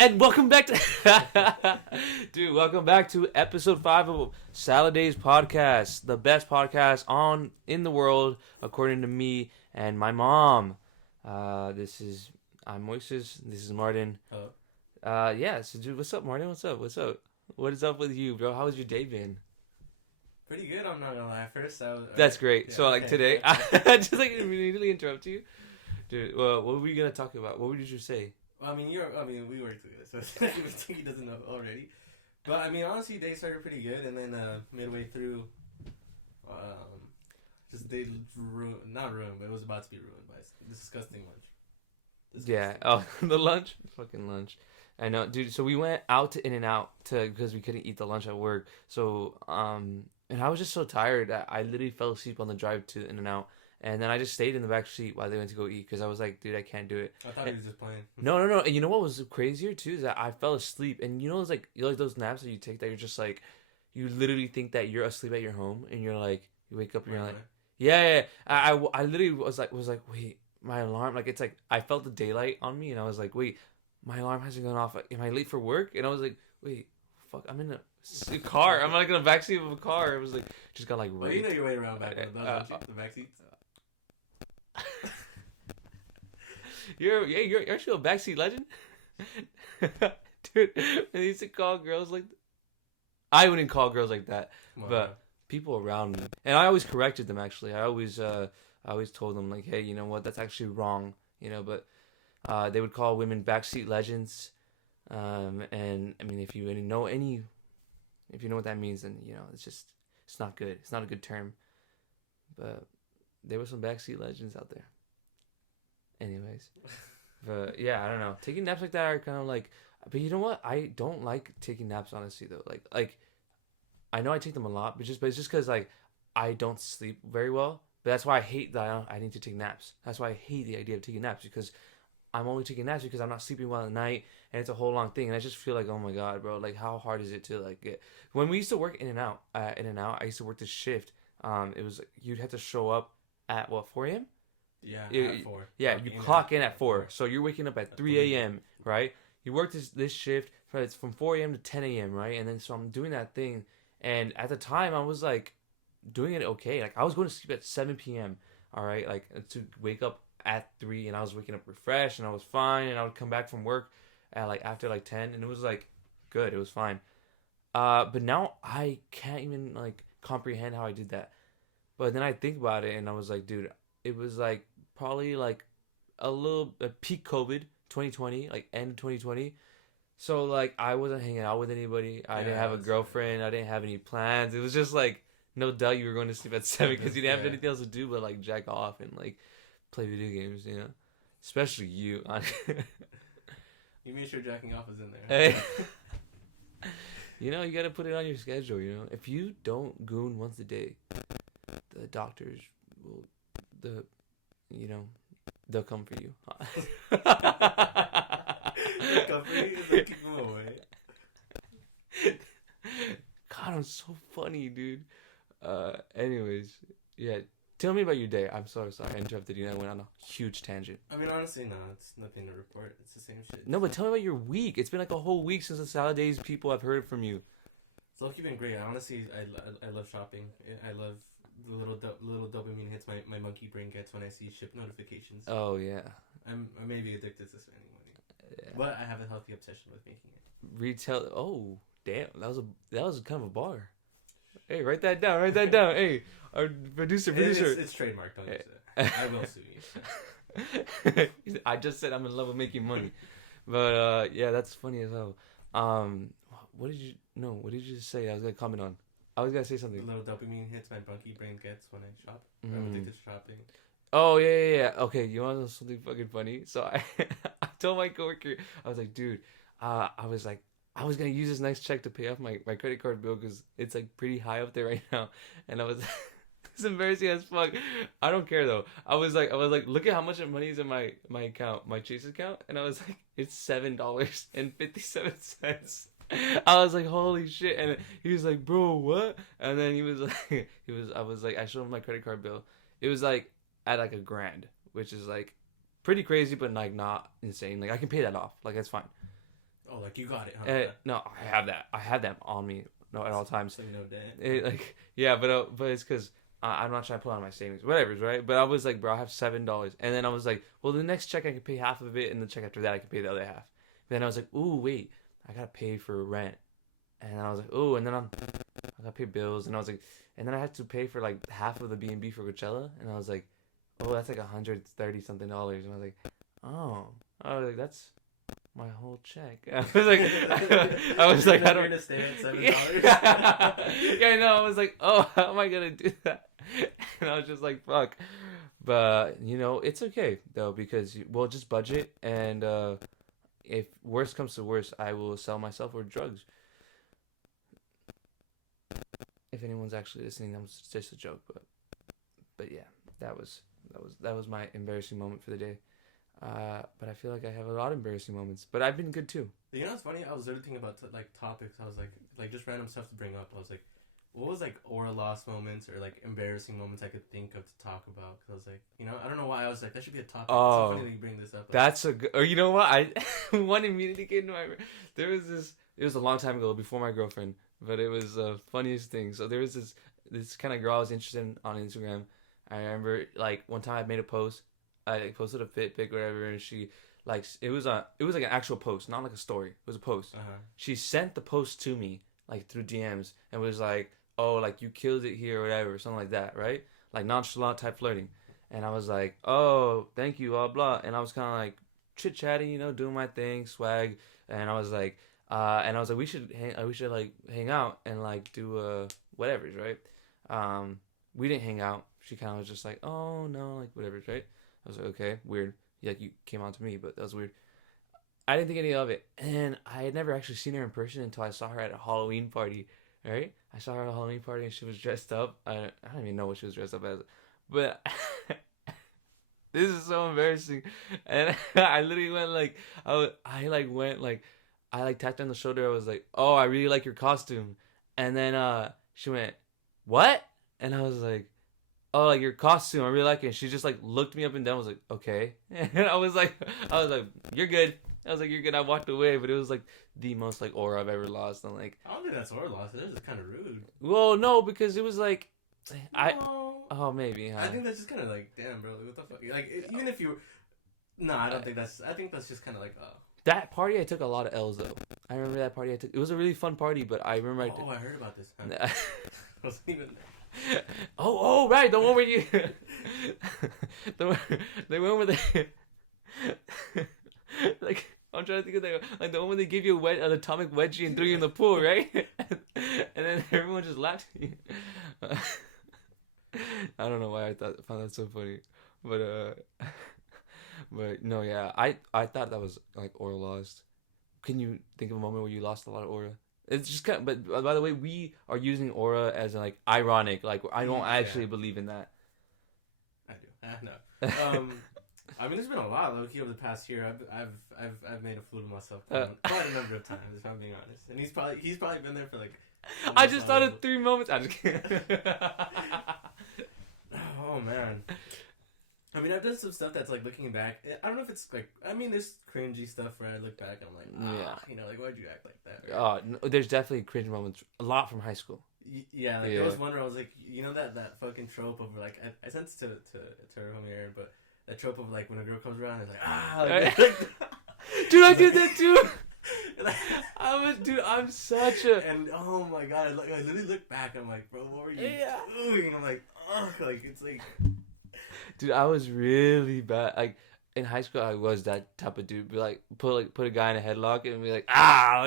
And welcome back to dude, welcome back to episode 5 of Salad Days podcast, the best podcast on in the world according to me and my mom. I'm Moises, this is Martin. Hello. Yeah, so dude, what's up, Martin? What's up? What is up with you, bro? How's your day been? Pretty good, I'm not gonna lie. First, That's great. Yeah, So like okay. today, I just like immediately interrupt you. Dude, well, what were we gonna talk about? What did you say? Well, we work together, so he doesn't know already. But I mean, honestly, they started pretty good, and then midway through, just they not ruined, but it was about to be ruined by disgusting lunch. Yeah. Oh, the lunch, fucking lunch. I know, dude. So we went out to In-N-Out because we couldn't eat the lunch at work. So and I was just so tired that I literally fell asleep on the drive to In-N-Out, and then I just stayed in the back seat while they went to go eat because I was like, dude, I can't do it. I thought he was just playing. No. And you know what was crazier too is that I fell asleep, and you know it's like those naps that you take that you're just like, you literally think that you're asleep at your home, and you're like, you wake up and you're like, yeah. I literally was like, wait, my alarm, like it's like I felt the daylight on me, and I was like, wait, my alarm hasn't gone off. Am I late for work? And I was like, wait, fuck, I'm in a car. I'm like in the backseat of a car. It was like just got like. Well, you know your way around back then, the back seats. You're actually a backseat legend, dude. When they used to call girls like, I wouldn't call girls like that, but people around me, and I always corrected them. Actually, I always told them like, hey, you know what? That's actually wrong. You know, but they would call women backseat legends. And I mean, if you know what that means, then you know it's not good. It's not a good term. But there were some backseat legends out there. Anyways, but yeah, I don't know. Taking naps like that are kind of like, but you know what? I don't like taking naps honestly though. Like I know I take them a lot, but it's just because like I don't sleep very well. But that's why I hate that I need to take naps. That's why I hate the idea of taking naps because I'm only taking naps because I'm not sleeping well at night, and it's a whole long thing. And I just feel like, oh my god, bro, like how hard is it to like get? When we used to work In-N-Out, I used to work this shift. It was you'd have to show up at what 4 a.m. Yeah, at 4. Yeah, you clock in at 4. So you're waking up at 3 a.m., right? You work this shift, it's from 4 a.m. to 10 a.m., right? And then so I'm doing that thing. And at the time, I was like doing it okay. Like I was going to sleep at 7 p.m., all right? Like to wake up at 3, and I was waking up refreshed, and I was fine. And I would come back from work at like after like 10, and it was like good. It was fine. But now I can't even like comprehend how I did that. But then I think about it, and I was like, dude, it was like probably like a peak COVID 2020, like end of 2020. So like I wasn't hanging out with anybody. I didn't have a girlfriend. I didn't have any plans. It was just like no doubt you were going to sleep at 7 because you didn't have anything else to do but like jack off and like play video games, you know. Especially you. You made sure jacking off was in there. Hey. You know, you gotta put it on your schedule. You know, if you don't goon once a day, the doctors will, they'll come for you. They'll come for you, they'll keep them away. God, I'm so funny, dude. Anyways, yeah. Tell me about your day. I'm so sorry I interrupted you. I went on a huge tangent. I mean, honestly, no, it's nothing to report. It's the same shit. No, but tell me about your week. It's been like a whole week since the Salad Days people have heard from you. It's low-key been great. Honestly, I love shopping. I love the little dopamine hits my monkey brain gets when I see ship notifications. Oh yeah. I may be addicted to spending money, Yeah. but I have a healthy obsession with making it. Retail. Oh damn, that was kind of a bar. Hey, write that down. Write that down. Hey, our producer. It's trademarked. Don't use it. I will sue you. I just said I'm in love with making money, but yeah, that's funny as hell. What did you just say? I was gonna comment on. I was gonna say something. The little dopamine hits my monkey brain gets when I shop. I'm addicted to shopping. Oh yeah. Okay, you want to know something fucking funny? So I told my coworker, I was like, dude, I was gonna use this next check to pay off my credit card bill because it's like pretty high up there right now, and I was. It's embarrassing as fuck. I don't care though. I was like, look at how much money is in my account, my Chase account, and I was like, it's $7.57. I was like, holy shit! And he was like, bro, what? And then I was like, I showed him my credit card bill. It was like at like $1,000, which is like pretty crazy, but like not insane. Like I can pay that off. Like that's fine. Oh Oh, like you got it, huh? No, I have that on me, no, at all times. So you know that. Yeah, but it's because I'm not trying to pull out my savings, whatever's right. But I was like, bro, I have $7, and then I was like, well, the next check I can pay half of it, and the check after that I can pay the other half. Then I was like, ooh, wait, I gotta pay for rent, and I was like, ooh, and then I gotta pay bills, and I was like, and then I had to pay for like half of the B&B for Coachella, and I was like, oh, that's like $130 something, and I was like, oh, that's my whole check. I was like, I don't understand $7. Yeah, I know. I was like, oh, how am I gonna do that? And I was just like, fuck. But it's okay though, because we'll just budget, and if worst comes to worst, I will sell myself or drugs. If anyone's actually listening, that was just a joke, but yeah, that was my embarrassing moment for the day. But I feel like I have a lot of embarrassing moments, but I've been good too. You know what's funny? I was literally thinking about like topics. I was like just random stuff to bring up. I was like, what was like aura loss moments or like embarrassing moments I could think of to talk about? Because I was like, I don't know why I was like that should be a topic. Oh, it's so funny that you bring this up. Like, that's a good. Or you know what? I one immediately came to my. There was this. It was a long time ago, before my girlfriend, but it was the funniest thing. So there was this kind of girl I was interested in on Instagram. I remember like one time I made a post. I posted a fit pic or whatever, and she like it was like an actual post, not like a story. It was a post. She sent the post to me like through DMs and was like, "Oh, like you killed it here or whatever," something like that, right? Like nonchalant type flirting. And I was like, "Oh, thank you, blah blah." And I was kind of like chit chatting, doing my thing, swag. And I was like, we should like hang out and like do whatever's right. We didn't hang out. She kind of was just like, "Oh no, like whatever's right." I was like, okay, weird. Like you came on to me, but that was weird. I didn't think any of it, and I had never actually seen her in person until I saw her at a Halloween party. Right? I saw her at a Halloween party, and she was dressed up. I don't even know what she was dressed up as, but this is so embarrassing. And I literally went like, I like tapped her on the shoulder. I was like, oh, I really like your costume, and then she went, what? And I was like, oh, like your costume, I really like it. And she just like looked me up and down. Was like, okay. And I was like, you're good. I was like, you're good. I walked away, but it was like the most like aura I've ever lost. I'm like, I don't think that's aura loss. It was just kind of rude. Well, no, because it was like, No. Oh, maybe. Huh? I think that's just kind of like, damn, bro, what the fuck? Like, even if you, I don't think that's. I think that's just kind of like, oh. That party, I took a lot of L's though. I remember that party I took. It was a really fun party, but I remember I heard about this. I wasn't even there. Oh, right, the one where you, the one where they, like, I'm trying to think of that, like the one where they give you an atomic wedgie and threw you in the pool, right? And then everyone just laughed at you. I don't know why I found that so funny, but no, yeah, I thought that was like aura lost. Can you think of a moment where you lost a lot of aura? It's just kind of, but by the way, we are using aura as like ironic. Like I don't actually believe in that. I do. No. I mean, there's been a lot low-key over the past year. I've made a fool of myself quite a number of times, if I'm being honest. And he's probably been there for like. I just thought of 3 moments. I'm just kidding. Oh man. I mean, I've done some stuff that's like looking back. I don't know if it's like. I mean, there's cringy stuff where I look back and I'm like, like why'd you act like that? Right? Oh, no, there's definitely cringe moments. A lot from high school. Yeah, like there was one where I was like, that fucking trope of like I sent it to her homie Aaron, but that trope of like when a girl comes around, it's like dude, I did that too. I'm such a. And oh my god, I literally look back. I'm like, bro, what were you doing? And I'm like, ugh, like it's like. Dude, I was really bad. Like in high school, I was that type of dude. Be like, put a guy in a headlock and be like,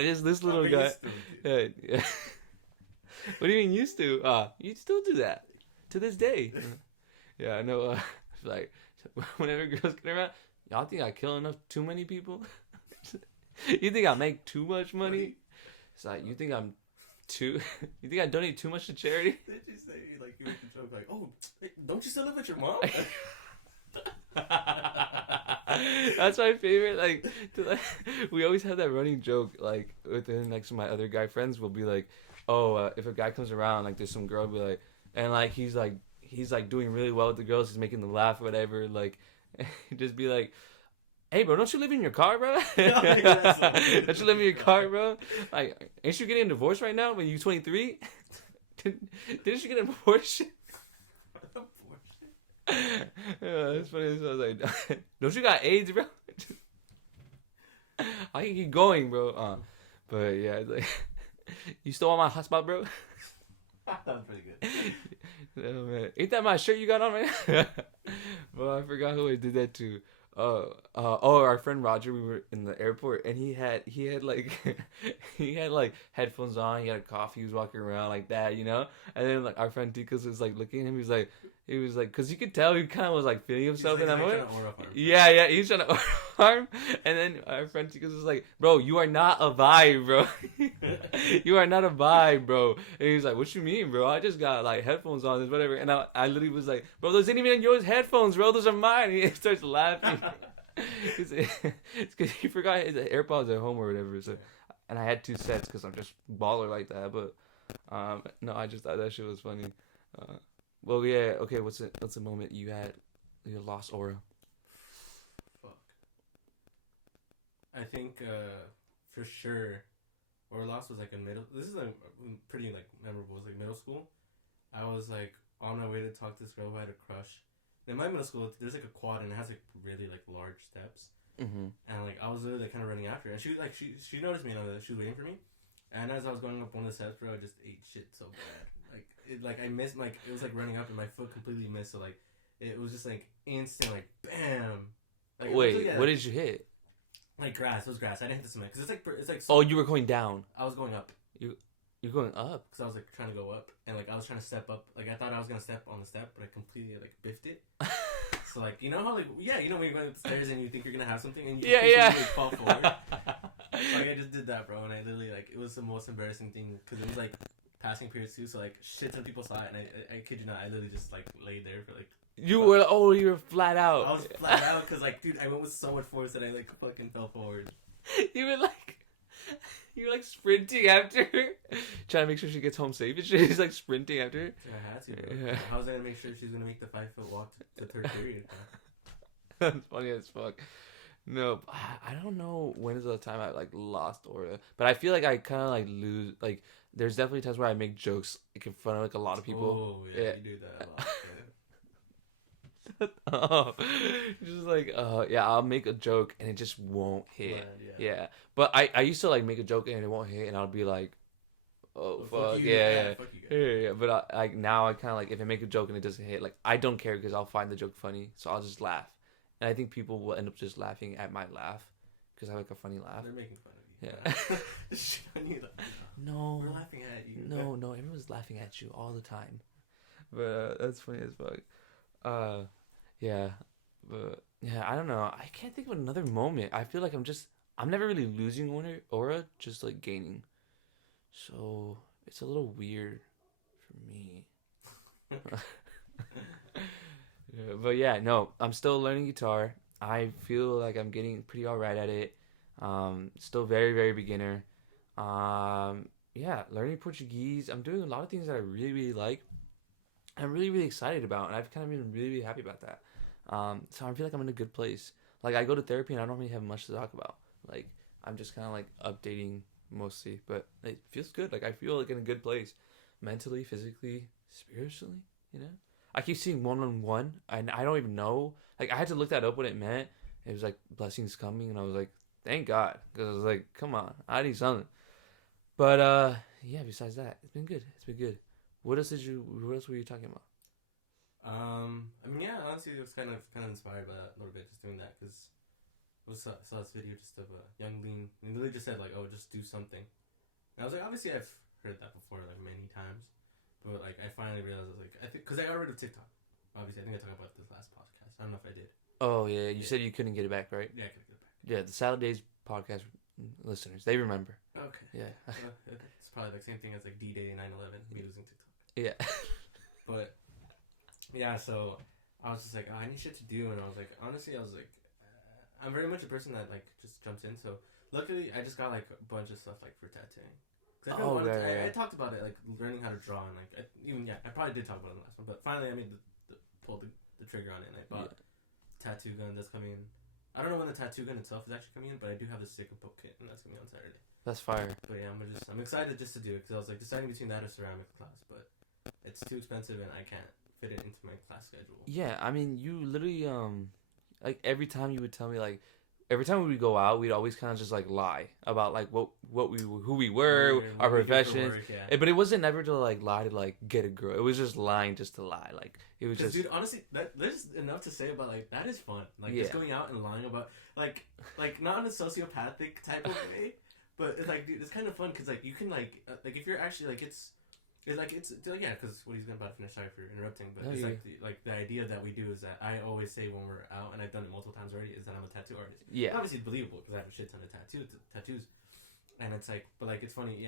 just this little guy. Yeah. What do you mean used to? You still do that to this day. Yeah, I know. Like whenever girls get around, y'all think I kill too many people? You think I make too much money? It's like you think I'm you think I donate too much to charity? Did you say like you make a joke like, oh, don't you still live with your mom? That's my favorite. Like, we always have that running joke. Like within like some of my other guy friends will be like, oh, if a guy comes around, like there's some girl be like, and like he's like doing really well with the girls, he's making them laugh or whatever. Like, just be like, Hey, bro, don't you live in your car, bro? That's Don't you live in your car, bro? Like, ain't you getting a divorce right now when you're 23? Didn't you get a divorce? That's funny. So I was like, don't you got AIDS, bro? I can keep going, bro. But yeah, it's like, you still want my hotspot, bro? That was pretty good. Oh, man. Ain't that my shirt you got on right now? Well, I forgot who I did that to. Our friend Roger. We were in the airport, and he had like he had like headphones on. He had a coffee. He was walking around like that, you know. And then like our friend Ticos was like looking at him. He was like, because you could tell he kind of was like feeling himself in that moment. Yeah, he's trying to arm. And then our friend Ticos was like, bro, you are not a vibe, bro. You are not a vibe, bro. And he was like, what you mean, bro? I just got like headphones on, whatever. And I literally was like, bro, those ain't even yours headphones, bro. Those are mine. And he starts laughing. It's because he forgot his AirPods at home or whatever. So, and I had 2 sets because I'm just baller like that. But no, I just thought that shit was funny. Well, yeah, okay. What's the moment you had you lost aura? Fuck. I think for sure, aura loss was like in middle. This is like pretty like memorable. It was like middle school. I was like on my way to talk to this girl who I had a crush. In my middle school, there's like a quad and it has like really like large steps. Mm-hmm. And like I was literally like, kind of running after her, and she noticed me and she was waiting for me. And as I was going up one of the steps, bro, I just ate shit so bad. I missed, like, it was like running up and my foot completely missed. So like it was just like instant, like bam. Like, wait, what did you hit? Like grass. It was grass. I didn't hit the cement because it's like. Oh, you were going down. I was going up. You're going up. Because I was like trying to go up and like I was trying to step up. Like I thought I was gonna step on the step, but I completely like biffed it. So like, you know how like when you're going upstairs and you think you're gonna have something and you fall forward. Like I just did that, bro, and I literally like it was the most embarrassing thing because it was like passing periods too, so like shit ton of people saw it, and I kid you not, I literally just like laid there for like. You were flat out. I was flat out because like, dude, I went with so much force that I like fucking fell forward. You were like sprinting after her, trying to make sure she gets home safe. And she's like sprinting after her. Yeah, I had to. Bro. Yeah. How was I gonna make sure she's gonna make the 5-foot walk to third period? That's funny as fuck. No, I don't know when is the time I like lost aura, but I feel like I kind of like lose. Like, there's definitely times where I make jokes like in front of like a lot of people. Oh yeah, you do that a lot. Oh, just like yeah, I'll make a joke and it just won't hit. Yeah. But I used to like make a joke and it won't hit, and I'll be like, oh fuck, yeah. But like now I kind of like, if I make a joke and it doesn't hit, like I don't care because I'll find the joke funny, so I'll just laugh, and I think people will end up just laughing at my laugh because I have like a funny laugh. They're making fun of you. Yeah. No, we're laughing at you. No, everyone's laughing at you all the time. But that's funny as fuck. Yeah, but yeah, I don't know. I can't think of another moment. I feel like I'm never really losing aura, just like gaining. So it's a little weird for me. Yeah, but yeah, no, I'm still learning guitar. I feel like I'm getting pretty alright at it. Still very, very beginner. Yeah, learning Portuguese. I'm doing a lot of things that I really, really like. I'm really, really excited about, and I've kind of been really, really happy about that. So I feel like I'm in a good place. Like, I go to therapy and I don't really have much to talk about. Like, I'm just kind of like updating mostly, but it feels good. Like, I feel like in a good place, mentally, physically, spiritually. You know, I keep seeing 1-on-1, and I don't even know. Like, I had to look that up what it meant. It was like blessings coming, and I was like, thank God, because I was like, come on, I need something. But yeah. Besides that, it's been good. What else were you talking about? I mean, yeah, honestly, it was kind of inspired by that a little bit, just doing that, because I saw this video just of a young lean, and literally just said, like, oh, just do something. And I was like, obviously, I've heard that before, like, many times, but, like, I finally realized, I was like, because I got rid of TikTok. Obviously, I think I talked about this last podcast. I don't know if I did. Oh, yeah, you said you couldn't get it back, right? Yeah, I couldn't get it back. Yeah, the Salad Days podcast listeners, they remember. Okay. Yeah. It's probably like same thing as like D-Day 9/11, me losing TikTok. Yeah. But yeah, so I was just like, oh, I need shit to do, and I was like, honestly, I'm very much a person that like just jumps in. So luckily, I just got like a bunch of stuff like for tattooing. I talked about it, like learning how to draw, and like I probably did talk about it in the last one, but finally I made pulled the trigger on it, and I bought a tattoo gun that's coming in I don't know when the tattoo gun itself is actually coming in, but I do have the sticker book kit, and that's coming on Saturday. That's fire. But yeah, I'm excited just to do it because I was like deciding between that or ceramics class, but it's too expensive and I can't fit it into my class schedule. Yeah, I mean, you literally like every time you would tell me like every time we would go out, we'd always kind of just like lie about like what we who we were, our professions. Yeah. But it wasn't never to like lie to like get a girl. It was just lying just to lie. Like it was just. Dude, honestly, there's enough to say about like that is fun. Like just going out and lying about like not in a sociopathic type of way, but it's like dude, it's kind of fun because like you can like if you're actually like it's yeah, because what he's gonna about to finish. Sorry for interrupting, but it's like the idea that we do is that I always say when we're out, and I've done it multiple times already, is that I'm a tattoo artist. Yeah. Obviously, it's believable because I have a shit ton of tattoos, and it's like, but like it's funny,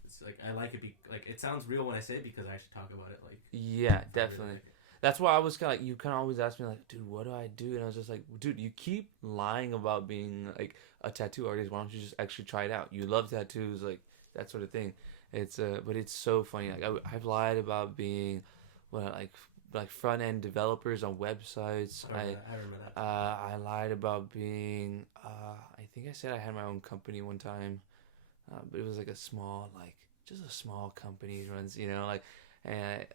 it's like I like it. Like it sounds real when I say it because I actually talk about it. Like yeah, definitely. Really like that's why I was kind of like you kind of always ask me like, dude, what do I do? And I was just like, dude, you keep lying about being like a tattoo artist. Why don't you just actually try it out? You love tattoos, like that sort of thing. It's but it's so funny. Like I've lied about being, like front end developers on websites. I remember that. I lied about being. I think I said I had my own company one time, but it was like a small just a small company runs. Yeah, I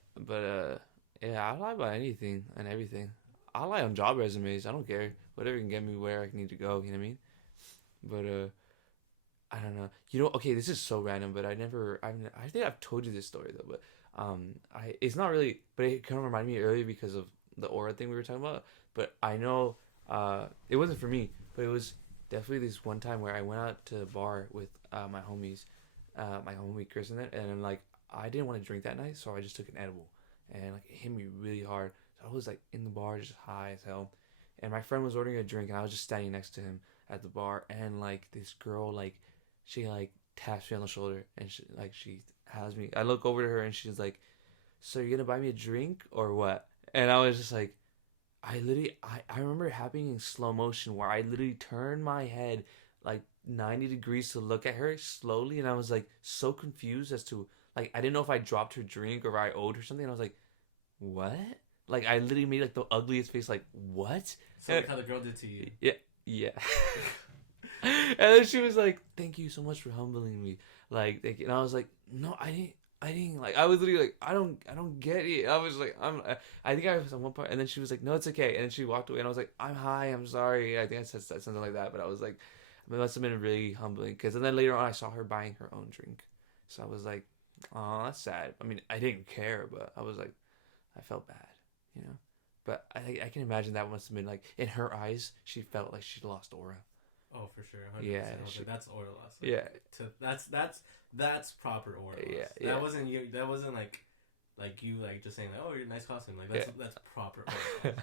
lie about anything and everything. I lie on job resumes. I don't care. Whatever can get me where I need to go. You know what I mean? But I don't know. Okay, this is so random, but I think I've told you this story though, but it's not really, but it kind of reminded me earlier because of the aura thing we were talking about. But I know, it wasn't for me, but it was definitely this one time where I went out to a bar with my homies, my homie Chris and like I didn't want to drink that night, so I just took an edible, and like it hit me really hard. So I was like in the bar just high as hell, and my friend was ordering a drink, and I was just standing next to him at the bar, and like this girl she like taps me on the shoulder and she has me. I look over to her and she's like, "So you're gonna buy me a drink or what?" And I was just like, I remember it happening in slow motion where I literally turned my head like 90 degrees to look at her slowly, and I was like so confused as to like I didn't know if I dropped her drink or I owed her something. And I was like, "What?" Like I literally made like the ugliest face, like what? So like how the girl did to you. Yeah. And then she was like, "Thank you so much for humbling me." Like, and I was like, "No, I didn't." Like, I was literally like, "I don't get it." I was like, I think I was on one part, and then she was like, "No, it's okay." And then she walked away, and I was like, "I'm high. I'm sorry." I think I said something like that, but I was like, it must have been really humbling. And then later on, I saw her buying her own drink, so I was like, "Oh, that's sad." I mean, I didn't care, but I was like, I felt bad, But I can imagine that must have been like in her eyes, she felt like she lost aura. Oh, for sure. 100%. Yeah, that's aura loss. Yeah. That's proper aura loss. Yeah. That wasn't you. That wasn't like you like just saying like, "Oh, you're a nice costume." Like that's proper aura loss.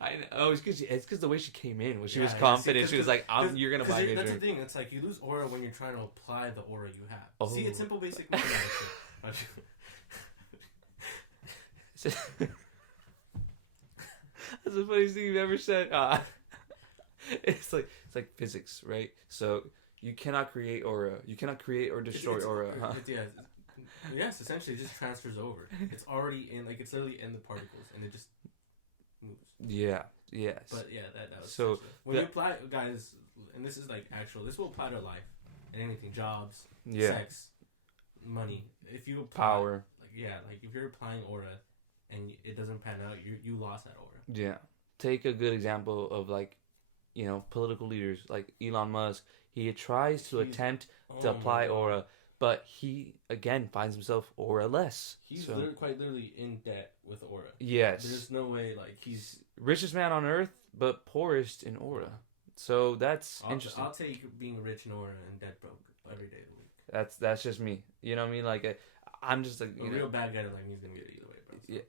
I know. Oh, it's because the way she came in, when she was confident, she was like, "You're gonna buy me a drink." That's the thing. It's like you lose aura when you're trying to apply the aura you have. Oh. See, it's simple, basic mathematics. That's the funniest thing you've ever said. It's like physics, right? So you cannot create aura. You cannot create or destroy aura. Huh? Yes, essentially, it just transfers over. It's already in, like it's literally in the particles, and it just moves. Yeah. Yes. But yeah, that was so when you apply, guys, and this is like actual. This will apply to life and anything, jobs, sex, money. If you apply, power, like if you're applying aura, and it doesn't pan out, you lost that aura. Yeah. Take a good example of like, political leaders like Elon Musk. He tries to attempt to apply aura, but he again finds himself aura-less. He's quite literally in debt with aura. Yes. There's no way like he's richest man on earth, but poorest in aura. So that's interesting. I'll take being rich in aura and dead broke every day of the week. That's just me. You know what I mean? Like I'm just like a real bad guy to like me's gonna get it either way, bro. So.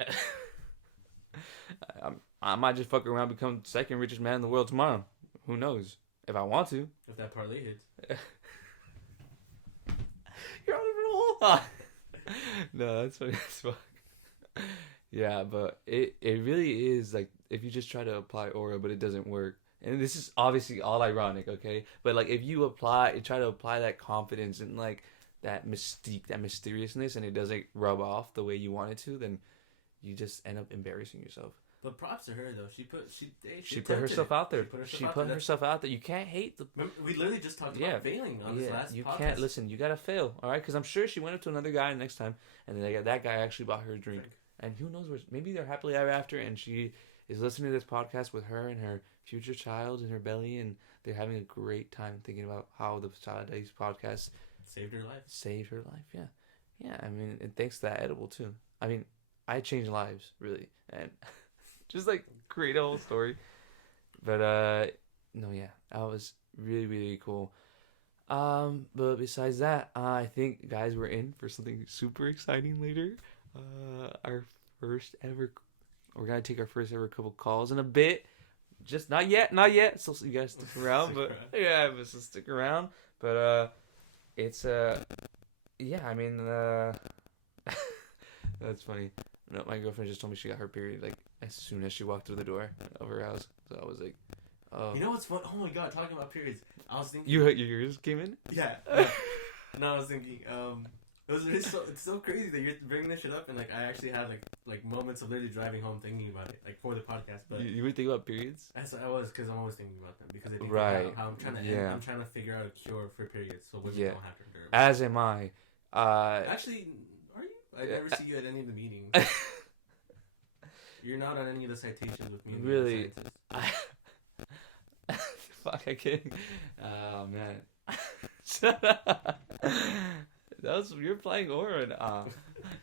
Yeah. I might just fuck around, become second richest man in the world tomorrow. Who knows? If I want to. If that parlay hits. You're on a roll. No, that's funny as fuck. Yeah, but it really is like if you just try to apply aura, but it doesn't work. And this is obviously all ironic, okay? But like if you try to apply that confidence and like that mystique, that mysteriousness, and it doesn't rub off the way you want it to, then you just end up embarrassing yourself. But props to her though. She put herself out there. She put there. herself out there. You can't hate the. We literally just talked about failing on this last you podcast. Can't listen. You gotta fail, all right? Because I'm sure she went up to another guy next time, and then that guy actually bought her a drink. And who knows where? Maybe they're happily ever after, and she is listening to this podcast with her and her future child in her belly, and they're having a great time thinking about how the Today's podcast saved her life. Saved her life. Yeah, yeah. I mean, and thanks to that edible too. I mean, I changed lives really, and just like create a whole story. But no, yeah, that was really really cool. But besides that, I think guys, we're in for something super exciting later. Our first ever, we're gonna take our first ever couple calls in a bit. Just not yet. So you guys stick around, but so stick around. But it's yeah. I mean, that's funny. No, my girlfriend just told me she got her period like as soon as she walked through the door of her house. So I was like, oh. You know what's fun? Oh my god, talking about periods. I was thinking. Yours came in? Yeah. No, I was thinking. It's so crazy that you're bringing this shit up, and like I actually had like moments of literally driving home thinking about it, like for the podcast. But you would think about periods? I was, because I'm always thinking about them, because I think how I'm trying to I'm trying to figure out a cure for periods, so women don't have to endure. As am I. Actually, are you? I never see you at any of the meetings. You're not on any of the citations with me. Really? Fuck, I can't. Oh man. Shut up. You're playing Oren.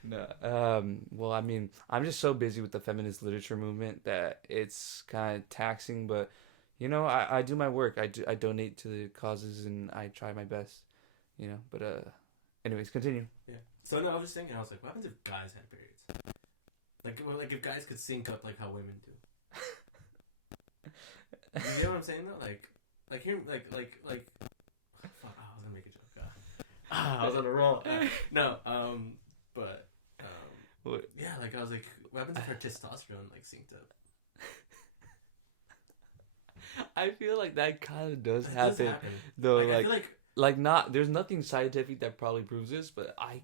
No. Well, I mean, I'm just so busy with the feminist literature movement that it's kind of taxing. But you know, I do my work. I donate to the causes and I try my best. You know. But anyways, continue. Yeah. So no, I was just thinking. I was like, what happens if guys had periods? Like if guys could sync up like how women do. You know what I'm saying though? Like here, like. Fuck, I was gonna make a joke. I was on a roll. No, but what? Yeah, like I was like, what happens if her testosterone like synced up? I feel like that kind of does happen, though. I feel like not. There's nothing scientific that probably proves this, but I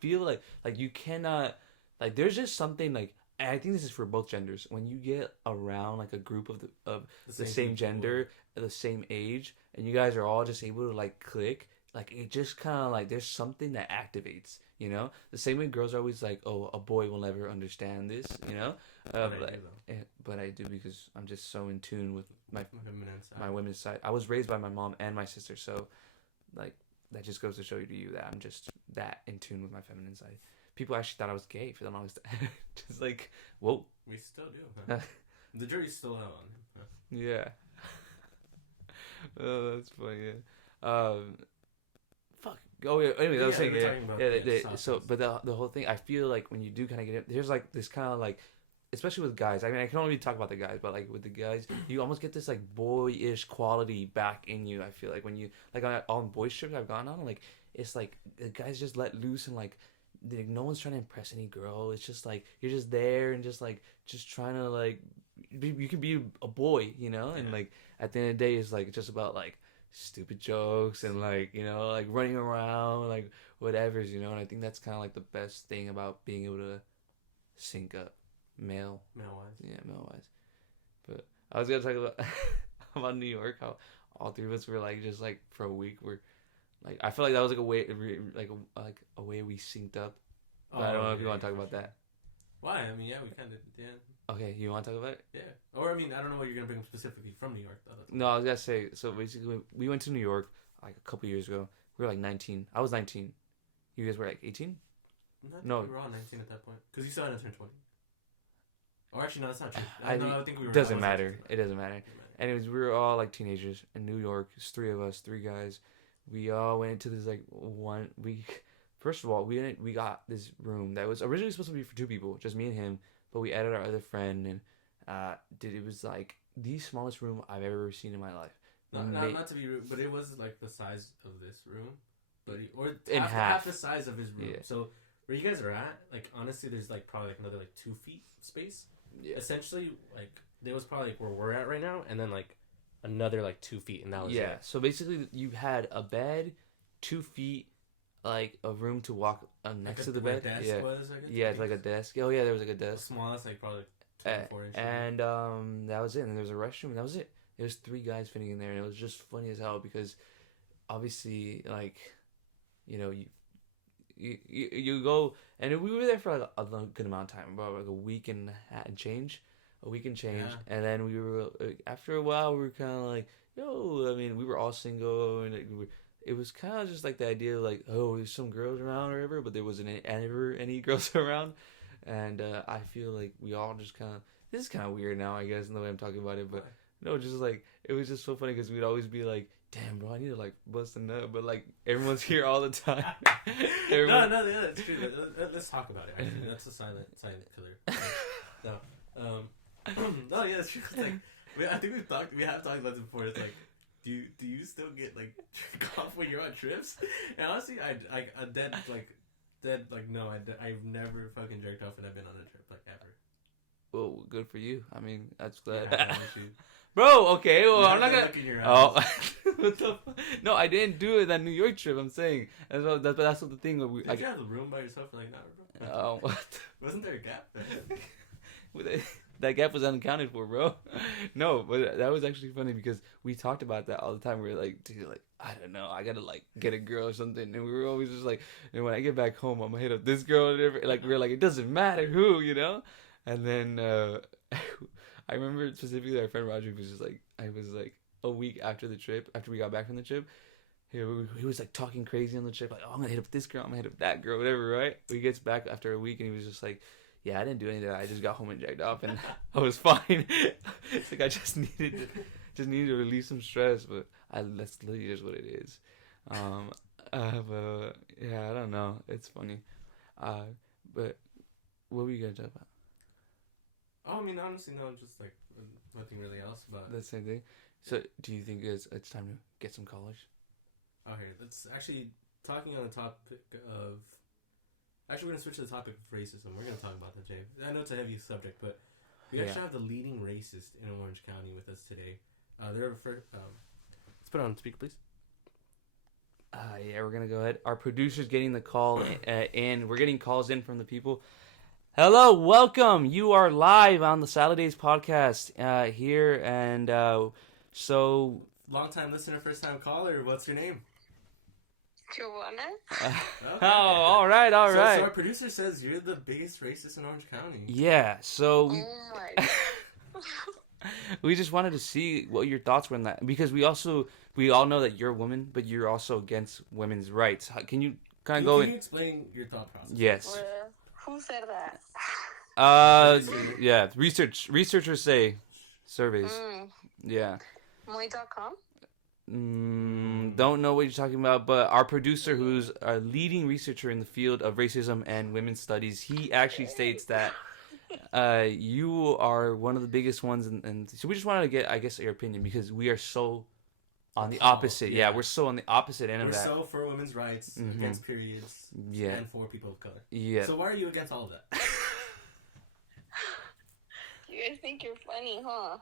feel like you cannot, like, there's just something like. And I think this is for both genders. When you get around like a group of the same gender, the same age, and you guys are all just able to like click. Like, it just kind of like, there's something that activates, you know? The same way girls are always like, oh, a boy will never understand this, you know? But I do, because I'm just so in tune with my women's side. I was raised by my mom and my sister, so, like, that just goes to show you that I'm just that in tune with my feminine side. People actually thought I was gay for the longest time. Just like, whoa. We still do, huh? The jury's still out on him, huh? Yeah. Oh, that's funny, yeah. Fuck. Oh yeah. Anyway, I was saying but the whole thing, I feel like when you do kind of get it, there's like this kind of like, especially with guys. I mean, I can only talk about the guys, but like with the guys, you almost get this like boyish quality back in you. I feel like when you like on boys trips I've gone on, like it's like the guys just let loose and like no one's trying to impress any girl. It's just like you're just there and just trying to like you could be a boy, you know, and like at the end of the day, it's like just about like stupid jokes and like, you know, like running around, like whatever's, you know. And I think that's kind of like the best thing about being able to sync up male wise. But I was gonna talk about about New York, how all three of us were like just like for a week we're like, I feel like that was like a way like a way we synced up. But I don't know if you want to talk about that. Why? I mean, yeah, we kind of did. Okay, you want to talk about it? Yeah. Or I mean, I don't know what you're gonna bring specifically from New York though. No, I was gonna say, so basically we went to New York like a couple years ago. We were like 19. I was 19. You guys were like 18? No, we were all 19 at that point because you still hadn't turned 20. Or actually, no, that's not true. I think we were. Doesn't matter. It doesn't matter. Anyways, we were all like teenagers in New York. It's three of us, three guys. We all went into this like one week. First of all, we got this room that was originally supposed to be for two people, just me and him. But we added our other friend, and it was like the smallest room I've ever seen in my life. Not to be rude, but it was like the size of this room, but half the size of his room. Yeah. So where you guys are at, like honestly, there's like probably like another like 2 feet space. Yeah. Essentially, like there was probably like where we're at right now, and then like another like 2 feet, and that was it. So basically, you had a bed, 2 feet, like a room to walk next to the bed. Desk was, it's like a desk. Oh yeah, there was like a desk. The smallest, like probably 24 inches. And that was it. And there was a restroom, and that was it. There was 3 guys fitting in there, and it was just funny as hell because obviously, like, you know, you go, and we were there for like a good amount of time, about like a week and change, Yeah. and then we were after a while we were kind of like, yo, I mean, we were all single, and it was kind of just like the idea of like, oh, there's some girls around or whatever, but there wasn't ever any girls around, and I feel like we all just kind of, this is kind of weird now, I guess, in the way I'm talking about it, but no, just like, it was just so funny because we'd always be like, damn, bro, I need to like bust a nut, but like everyone's here all the time. No, yeah, that's true. Let's talk about it. Actually, that's a silent killer. No, yeah, it's true. It's like, I think we have talked about this before. It's like, do you still get like jerk off when you're on trips? And honestly, no, I've never fucking jerked off when I've been on a trip, like, ever. Well, good for you. I mean, that's glad. Yeah, Bro, okay, well, I'm not look gonna. in your Oh, eyes. what the? No, I didn't do it that New York trip. I'm saying that's what the thing. Did you have the room by yourself for like an hour, bro? Oh, what? Wasn't there a gap? That gap was unaccounted for, bro. No, but that was actually funny because we talked about that all the time. We were like, dude, like, I don't know, I gotta like get a girl or something, and we were always just like, and when I get back home, I'm gonna hit up this girl, and whatever. Like, we were like, it doesn't matter who, you know. And then I remember specifically our friend Roger was just like, I was like a week after the trip, after we got back from the trip, he was like talking crazy on the trip, like, oh, I'm gonna hit up this girl, I'm gonna hit up that girl, whatever, right? He gets back after a week and he was just like, yeah, I didn't do any of that. I just got home and jacked off, and I was fine. It's like I just needed to release some stress, but that's literally just what it is. But yeah, I don't know. It's funny. But what were you gonna talk about? Oh, I mean, honestly, no, just like nothing really else. But The same thing. So, do you think it's time to get some college? oh, here, let's actually talking on the topic of. Actually, we're gonna switch to the topic of racism. We're gonna talk about that, Jay. I know it's a heavy subject, but we actually have the leading racist in Orange County with us today. Let's put it on speaker, please. Yeah, we're gonna go ahead. Our producer's getting the call in. We're getting calls in from the people. Hello, welcome. You are live on the Saturdays podcast here, and so. Long time listener, first time caller. What's your name? Joanna? Okay. Oh, all right. So our producer says you're the biggest racist in Orange County. Yeah, so Oh my god. we just wanted to see what your thoughts were on that, because we all know that you're a woman, but you're also against women's rights. Can you kind of go Can in? you explain your thought process? Yes. Well, who said that? Yeah. Researchers say surveys. Yeah. Moy.com? Don't know what you're talking about, but our producer, who's a leading researcher in the field of racism and women's studies, he actually states that you are one of the biggest ones, and so we just wanted to get, I guess, your opinion, because we are so on the opposite. Yeah, we're so on the opposite end of that. We're so for women's rights, against periods, and for people of color. Yeah. So why are you against all of that? You guys think you're funny, huh?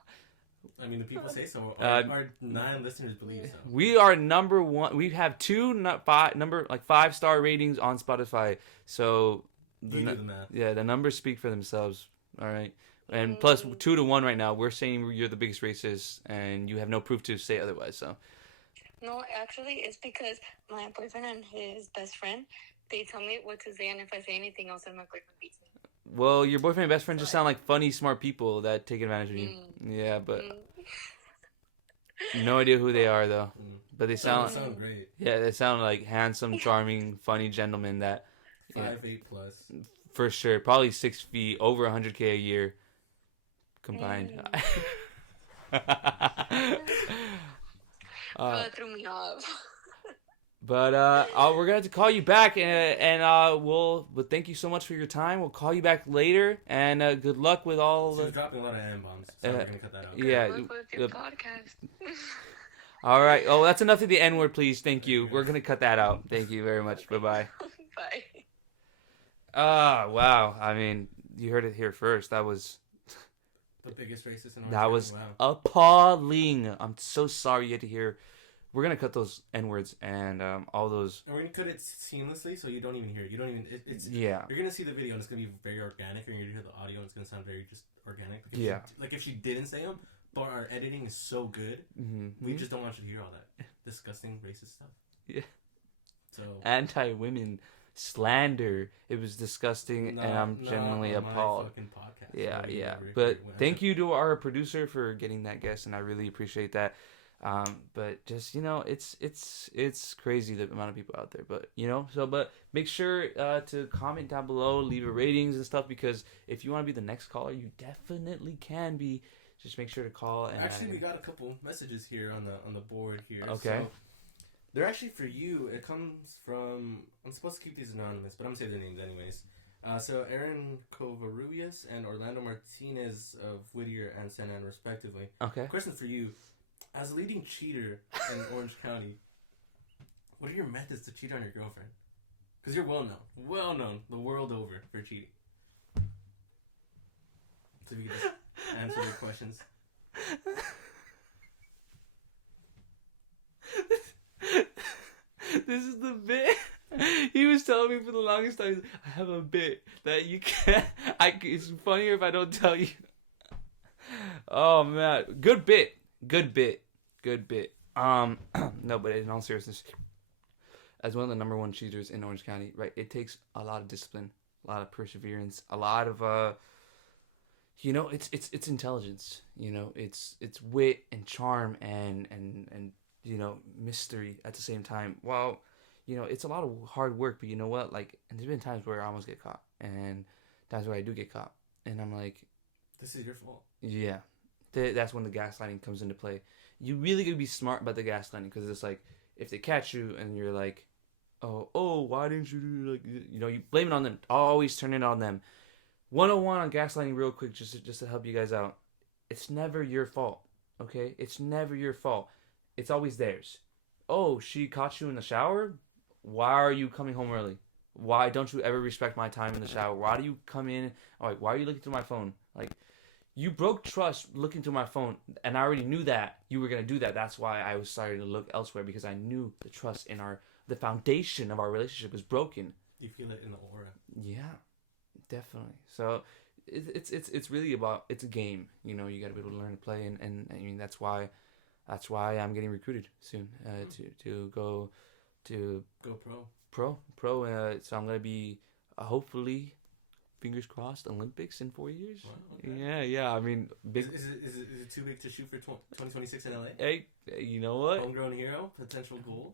I mean, the people say so. Our 9 listeners believe so. We are number one. We have 5-star ratings on Spotify. So You do the math. yeah, the numbers speak for themselves. All right, and plus 2-1 right now. We're saying you're the biggest racist, and you have no proof to say otherwise. So No, actually, it's because my boyfriend and his best friend, they tell me what to say, and if I say anything else, then my boyfriend beats me. well, your boyfriend and best friend just sound like funny, smart people that take advantage of you. Yeah, but no idea who they are though. But they sound great. Yeah, they sound like handsome, charming, funny gentlemen that 5'8" plus. for sure, probably 6 feet, over 100K a year combined. That threw me off. But we're gonna have to call you back, and but thank you so much for your time. We'll call you back later, and good luck with all She's the. dropping a lot of N-bombs, so we're gonna cut that out. Yeah. Good luck with your podcast. All right. Oh, that's enough of the N-word, please. Thank you. We're gonna cut that out. Thank you very much. Bye bye. Bye. Wow. I mean, you heard it here first. That was The biggest racist in Orange that County. was Wow. appalling. I'm so sorry you had to hear we're gonna cut those N words and all those. And we're gonna cut it seamlessly, so you don't even hear it. You don't even. It's Yeah. You're gonna see the video, and it's gonna be very organic, and you're gonna hear the audio, and it's gonna sound very just organic. Like if she didn't say them, but our editing is so good, we just don't want you to hear all that disgusting racist stuff. Yeah. So anti-women slander. It was disgusting, and I'm genuinely appalled. Yeah, yeah. But thank you to our producer for getting that guest, and I really appreciate that. But just, you know, it's crazy the amount of people out there. But, you know, but make sure to comment down below, leave a ratings and stuff, because if you want to be the next caller, you definitely can be. Just make sure to call. And actually, we got a couple messages here on the board here. Okay. So they're actually for you. It comes from, I'm supposed to keep these anonymous, but I'm gonna say their names anyways. So Aaron Covarrubias and Orlando Martinez of Whittier and San Ann, respectively. Okay. Question for you: as a leading cheater in Orange County, what are your methods to cheat on your girlfriend? Because you're well known the world over for cheating. So if you could just answer your questions. This is the bit. He was telling me for the longest time, I have a bit that you can't. It's funnier if I don't tell you. Oh man, good bit. No, but in all seriousness, as one of the number one cheaters in Orange County, right? It takes a lot of discipline, a lot of perseverance, a lot of you know, it's intelligence. You know, it's wit and charm and you know, mystery at the same time. Well, you know, it's a lot of hard work, but you know what? Like, and there's been times where I almost get caught, and times where I do get caught, and I'm like, this is your fault. Yeah, that's when the gaslighting comes into play. You really gotta be smart about the gaslighting, because it's like, if they catch you and you're like, oh, why didn't you do, like, you know, you blame it on them. Always turn it on them. 101 on gaslighting, real quick, just to help you guys out. It's never your fault, okay? It's never your fault. It's always theirs. Oh, she caught you in the shower? Why are you coming home early? Why don't you ever respect my time in the shower? Why do you come in? Like, why are you looking through my phone? Like, you broke trust looking through my phone, and I already knew that you were gonna do that. That's why I was starting to look elsewhere, because I knew the trust in the foundation of our relationship was broken. You feel it in the aura. Yeah, definitely. So it's really about, it's a game. You know, you gotta be able to learn to play, and I mean that's why I'm getting recruited soon to go pro. So I'm gonna be hopefully, fingers crossed, Olympics in 4 years. Wow, okay. Yeah. I mean, big. Is it too big to shoot for 2026 in LA? Hey, you know what? Homegrown hero, potential gold.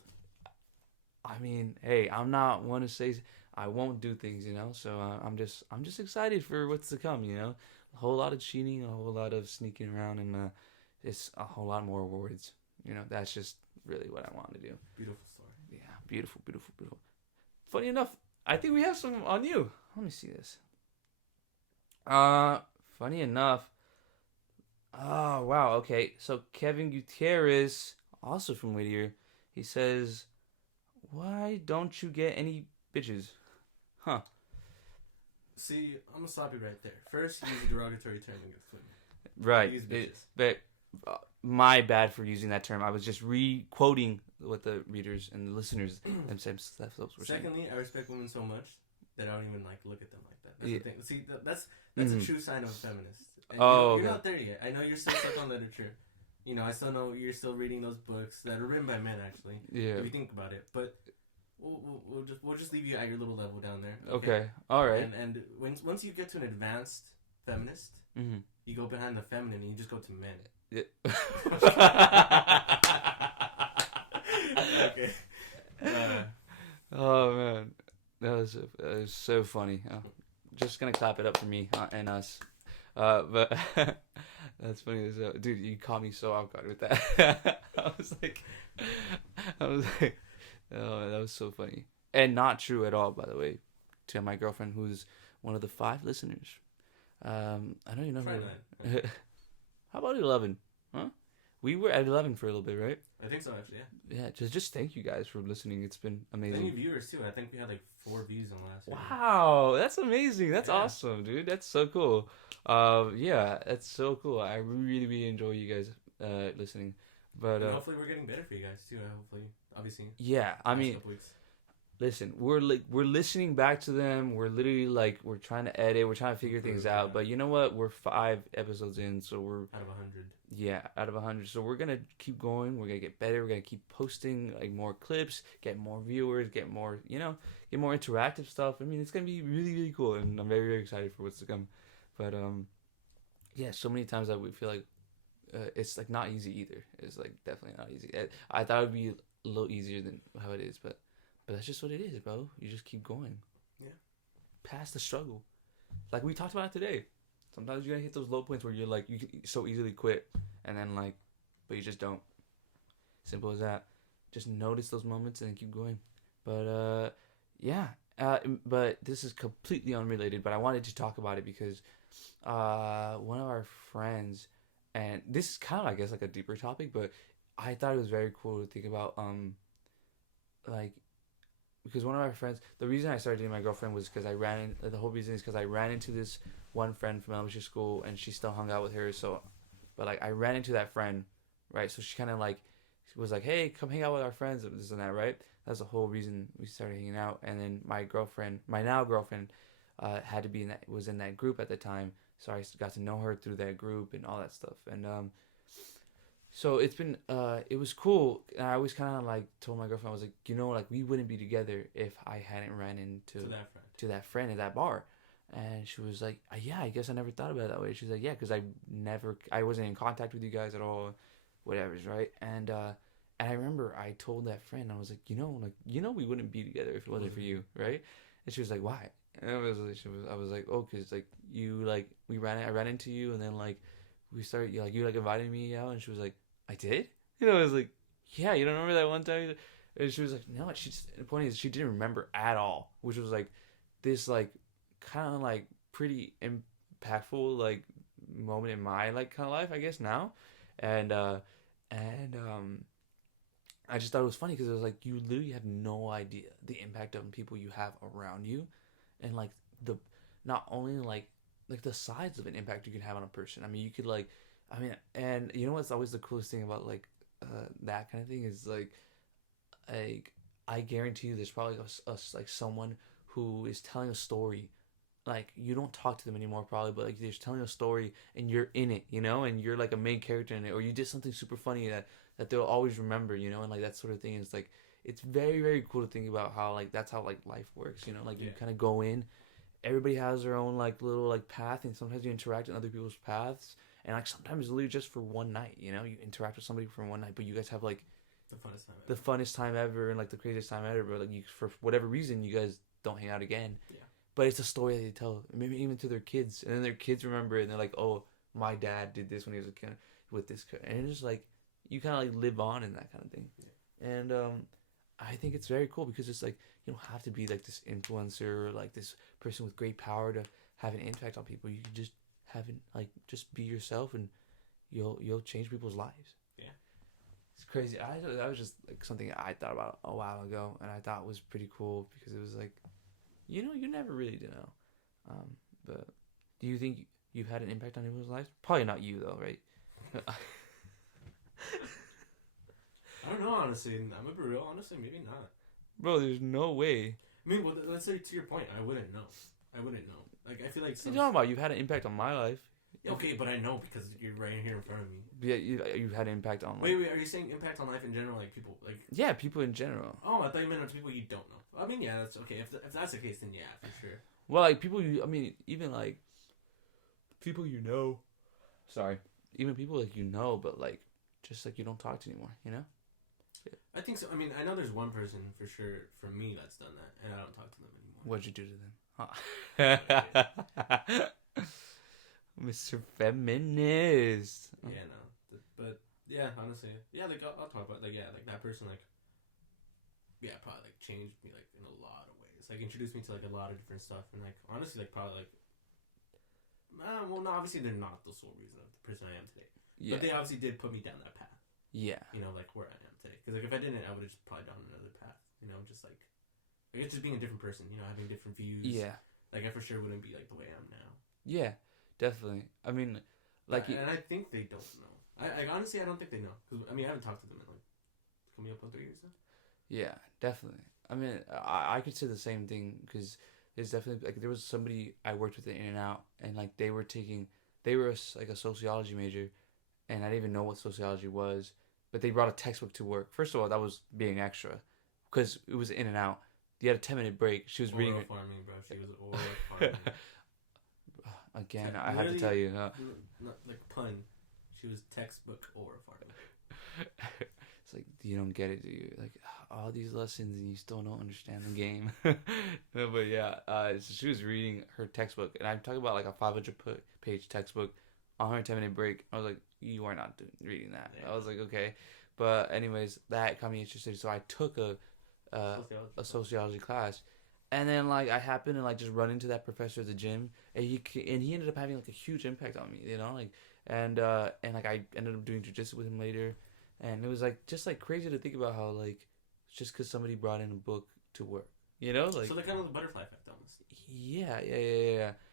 I mean, hey, I'm not one to say I won't do things, you know. So I'm just excited for what's to come, you know. A whole lot of cheating, a whole lot of sneaking around, and it's a whole lot more awards. You know, that's just really what I want to do. Beautiful story. Yeah, beautiful. Funny enough, I think we have some on you. Let me see this. Funny enough. Oh, wow. Okay. So Kevin Gutierrez, also from Whittier, he says, why don't you get any bitches? Huh. See, I'm gonna stop you right there. First, you use a derogatory term against women. Right. You use bitches. But my bad for using that term. I was just re-quoting what the readers and the listeners themselves were saying. Secondly, I respect women so much that I don't even like look at them like that. That's Yeah. the thing. See, that's a true sign of a feminist. And Oh, you're not there yet. I know you're still stuck on literature. You know, I still know you're still reading those books that are written by men, actually. Yeah. If you think about it, but we'll just leave you at your little level down there. Okay. All right. And once you get to an advanced feminist, you go behind the feminine and you just go to men. Yeah. Okay. Oh man, that was so funny. Just gonna clap it up for me and us. But that's funny as hell. Dude, you caught me so off guard with that. I was like, oh, that was so funny, and not true at all, by the way. To my girlfriend, who's one of the 5 listeners. I don't even know. Try who. How about 11? Huh? We were at 11 for a little bit, right? I think so, actually. Yeah. Yeah. Just thank you guys for listening. It's been amazing. Many viewers too. I think we had like 4 views on last video. Wow, that's amazing. That's Yeah. awesome, dude. That's so cool. Yeah, that's so cool. I really enjoy you guys listening. But and hopefully we're getting better for you guys too. Hopefully, obviously. yeah, I Last mean, couple weeks. listen, we're listening back to them. We're literally like we're trying to edit. We're trying to figure things out. Yeah. But you know what? We're 5 episodes in, so we're Out of 100. yeah, out of 100. So we're gonna keep going. We're gonna get better. We're gonna keep posting like more clips, get more viewers, get more get more interactive stuff. I mean, it's gonna be really really cool, and I'm very very excited for what's to come. But yeah, so many times I would feel like it's like not easy either. It's like definitely not easy. I thought it would be a little easier than how it is, but that's just what it is, bro. You just keep going. Yeah. Past the struggle, like we talked about it today. Sometimes you're gonna hit those low points where you're like you can so easily quit, and then like, but you just don't. Simple as that. Just notice those moments and then keep going. But yeah. But this is completely unrelated. But I wanted to talk about it because one of our friends, and this is kind of I guess like a deeper topic, but I thought it was very cool to think about like because one of our friends, the reason I started dating my girlfriend was because the whole reason is because I ran into this one friend from elementary school and she still hung out with her. So, but like I ran into that friend, right? So she kind of like was like, hey, come hang out with our friends, this and that, right? That's the whole reason we started hanging out. And then my now girlfriend, had to be was in that group at the time. So I got to know her through that group and all that stuff. And so it's been it was cool. And I always kind of like told my girlfriend, I was like, like we wouldn't be together if I hadn't ran into that friend at that bar. And she was like, yeah, I guess I never thought about it that way. She's like, yeah, because I wasn't in contact with you guys at all, whatever's right. And I remember I told that friend, I was like, we wouldn't be together if it wasn't for you, right? And she was like, why? And I was like, oh, cause like I ran into you, and then like we started, you invited me out, and she was like, I did? I was like, yeah, you don't remember that one time? And she was like, no. The point is, she didn't remember at all, which was like this like kind of like pretty impactful like moment in my like kind of life, I guess now, and I just thought it was funny because it was like you literally have no idea the impact of people you have around you, and like not only like the size of an impact you can have on a person. I mean, you could and you know what's always the coolest thing about like that kind of thing is like I guarantee you there's probably like someone who is telling a story. Like you don't talk to them anymore probably, but like they're telling a story and you're in it, and you're like a main character in it, or you did something super funny that they'll always remember, and like that sort of thing. It's like it's very very cool to think about how like that's how like life works, like you kind of go in, everybody has their own like little like path, and sometimes you interact in other people's paths, and like sometimes literally just for one night, you interact with somebody for one night, but you guys have like the funnest time ever and like the craziest time ever, but like for whatever reason you guys don't hang out again. Yeah. But it's a story that they tell, maybe even to their kids, and then their kids remember it, and they're like, "Oh, my dad did this when he was a kid with this," and it's just like you kind of like live on in that kind of thing. Yeah. And I think it's very cool because it's like you don't have to be like this influencer or like this person with great power to have an impact on people. You can just just be yourself, and you'll change people's lives. Yeah, it's crazy. That was just like something I thought about a while ago, and I thought was pretty cool because it was like. You never really do know. But do you think you've had an impact on anyone's lives? Probably not you, though, right? I don't know, honestly. I'm gonna be real. Honestly, maybe not. Bro, there's no way. I mean, well, let's say to your point, I wouldn't know. Like, I feel like... What are you talking about? You've had an impact on my life. Okay, but I know because you're right here in front of me. Yeah, you've had an impact on... Wait, are you saying impact on life in general? Like, people... like? Yeah, people in general. Oh, I thought you meant on people you don't know. I mean, yeah, that's okay. If that's the case, then yeah, for sure. Well, like, people even, like, people you know. Sorry. Even people, like, but, like, just, like, you don't talk to anymore, Yeah. I think so. I mean, I know there's one person, for sure, for me, that's done that, and I don't talk to them anymore. What'd you do to them? Mr. Feminist. Yeah, no. But, yeah, honestly. Yeah, like, I'll talk about, like, yeah, like, that person, like, yeah, probably, like, changed me, like, in a lot of ways. Like, introduced me to, like, a lot of different stuff. And, like, honestly, like, probably, like... well, no, obviously, they're not the sole reason of the person I am today. Yeah. But they obviously did put me down that path. Yeah. Like, where I am today. Because, like, if I didn't, I would have just probably done another path. Just, like... It's just being a different person, having different views. Yeah. Like, I for sure wouldn't be, like, the way I am now. Yeah, definitely. I mean, like... And I think they don't know. I honestly I don't think they know. Cause I mean I haven't talked to them in like coming up on 3 years now. Yeah, definitely. I mean, I could say the same thing because it's definitely like there was somebody I worked with at In and Out, and like they were like a sociology major, and I didn't even know what sociology was, but they brought a textbook to work. First of all, that was being extra, because it was In and Out. You had a 10-minute break. She was reading Oral it. farming, bro. She was oral farming. Again, I had to tell you. Not like pun. She was textbook oral farming. It's like you don't get it, do you? Like all these lessons and you still don't understand the game. No, but yeah, so she was reading her textbook, and I'm talking about like a 500-page textbook on her 10-minute break. I was like, you are not reading that. Yeah. I was like, okay, but anyways, that got me interested. So I took a sociology class, and then like I happened to like just run into that professor at the gym, and he ended up having like a huge impact on me, you know, like and like I ended up doing jujitsu with him later. And it was like just like crazy to think about how like just because somebody brought in a book to work, you know, like so they're kind of the butterfly effect almost. Yeah.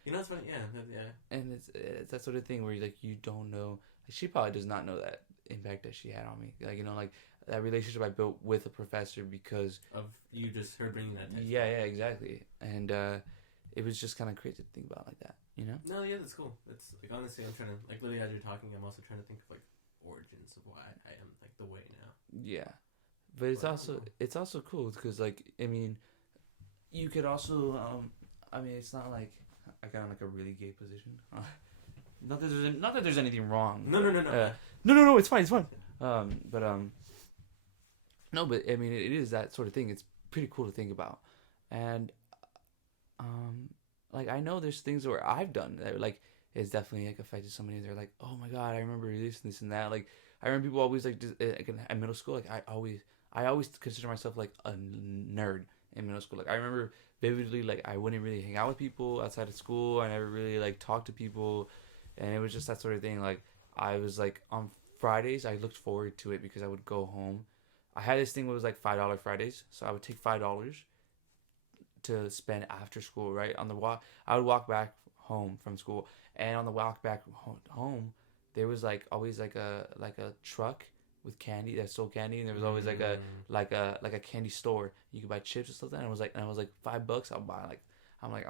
You know, it's funny, yeah. And it's that sort of thing where like you don't know. Like, she probably does not know that impact that she had on me. Like, you know, like that relationship I built with a professor because of you just her bringing that text. Yeah, exactly. And it was just kind of crazy to think about like that, you know. No, yeah, that's cool. It's like honestly, I'm trying to like literally as you're talking, I'm also trying to think of like origins of why I am like the way now. Yeah, but it's also cool because like I mean, you could also I mean it's not like I got in like a really gay position. Not that there's anything wrong. No. No. It's fine. No, but I mean it is that sort of thing. It's pretty cool to think about, and like I know there's things where I've done that like it's definitely like affected somebody. They're like, oh my god, I remember this and that. Like I remember people always like in middle school. Like I always consider myself like a nerd in middle school. Like I remember vividly, like I wouldn't really hang out with people outside of school. I never really like talked to people, and it was just that sort of thing. Like I was like on Fridays, I looked forward to it because I would go home. I had this thing where it was like $5 Fridays, so I would take $5 to spend after school. Right on the walk, I would walk back home from school, and on the walk back home, there was like always like a truck with candy that sold candy, and there was always like a candy store. You could buy chips and stuff like that. And I was like $5. I'll buy like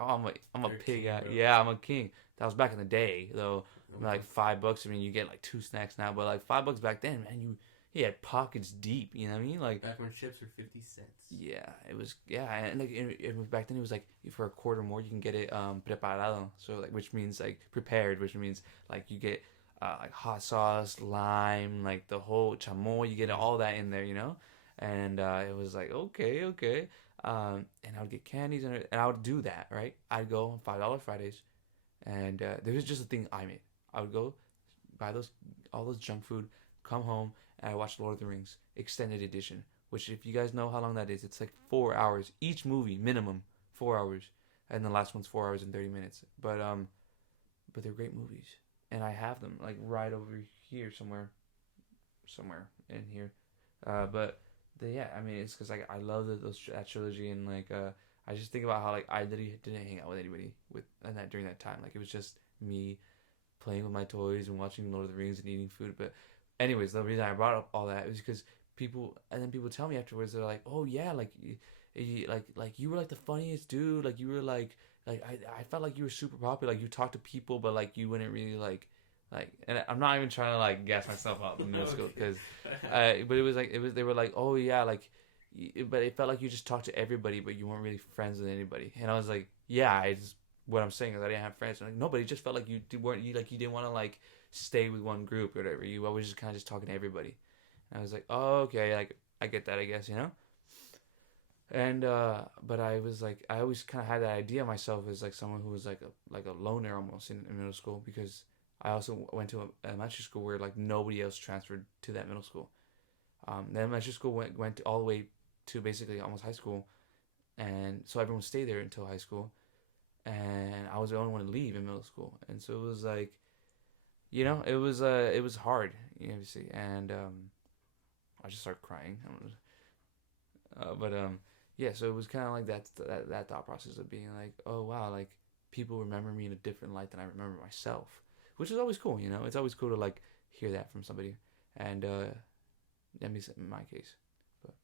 I'm a pig. Yeah, I'm a king. That was back in the day though. I mean, like $5. I mean, you get like 2 snacks now, but like $5 back then, man, he had pockets deep. You know what I mean? Like back when chips were 50 cents. Yeah, it was. Yeah, and like back then it was like for a quarter more you can get it preparado. So like which means like prepared, which means like you get like hot sauce, lime, like the whole chamoy. You get all that in there, you know. And it was like okay. And I would get candies and I would do that, right? I'd go on $5 Fridays, and there was just a thing I made. I would go buy all those junk food, come home, and I watched Lord of the Rings extended edition. Which, if you guys know how long that is, it's like 4 hours each movie, minimum 4 hours, and the last one's 4 hours and 30 minutes. But they're great movies, and I have them like right over here somewhere in here. But yeah, I mean, it's because like I love that trilogy, and like I just think about how like I literally didn't hang out with anybody during that time. Like it was just me playing with my toys and watching Lord of the Rings and eating food. But anyways, the reason I brought up all that is because people tell me afterwards, they're like, oh yeah, like you were like the funniest dude, like you were like I felt like you were super popular, like you talked to people but like you wouldn't really like and I'm not even trying to like gas myself up in middle school because but it was they were like, oh yeah, like but it felt like you just talked to everybody but you weren't really friends with anybody. And I was like, yeah, what I'm saying is I didn't have friends. And like nobody, just felt like you didn't want to like stay with one group or whatever. You always just kind of just talking to everybody. I was like, oh, okay, like, I get that, I guess, you know? And, but I was like, I always kind of had that idea of myself as, like, someone who was, like a loner almost in middle school, because I also went to a elementary school where, like, nobody else transferred to that middle school. The elementary school went all the way to basically almost high school, and so everyone stayed there until high school, and I was the only one to leave in middle school, and so it was, like, you know, it was hard, you know, obviously, and, I just started crying. Yeah, so it was kind of like that thought process of being like, oh wow, like people remember me in a different light than I remember myself, which is always cool, you know. It's always cool to like hear that from somebody. And at least in my case, but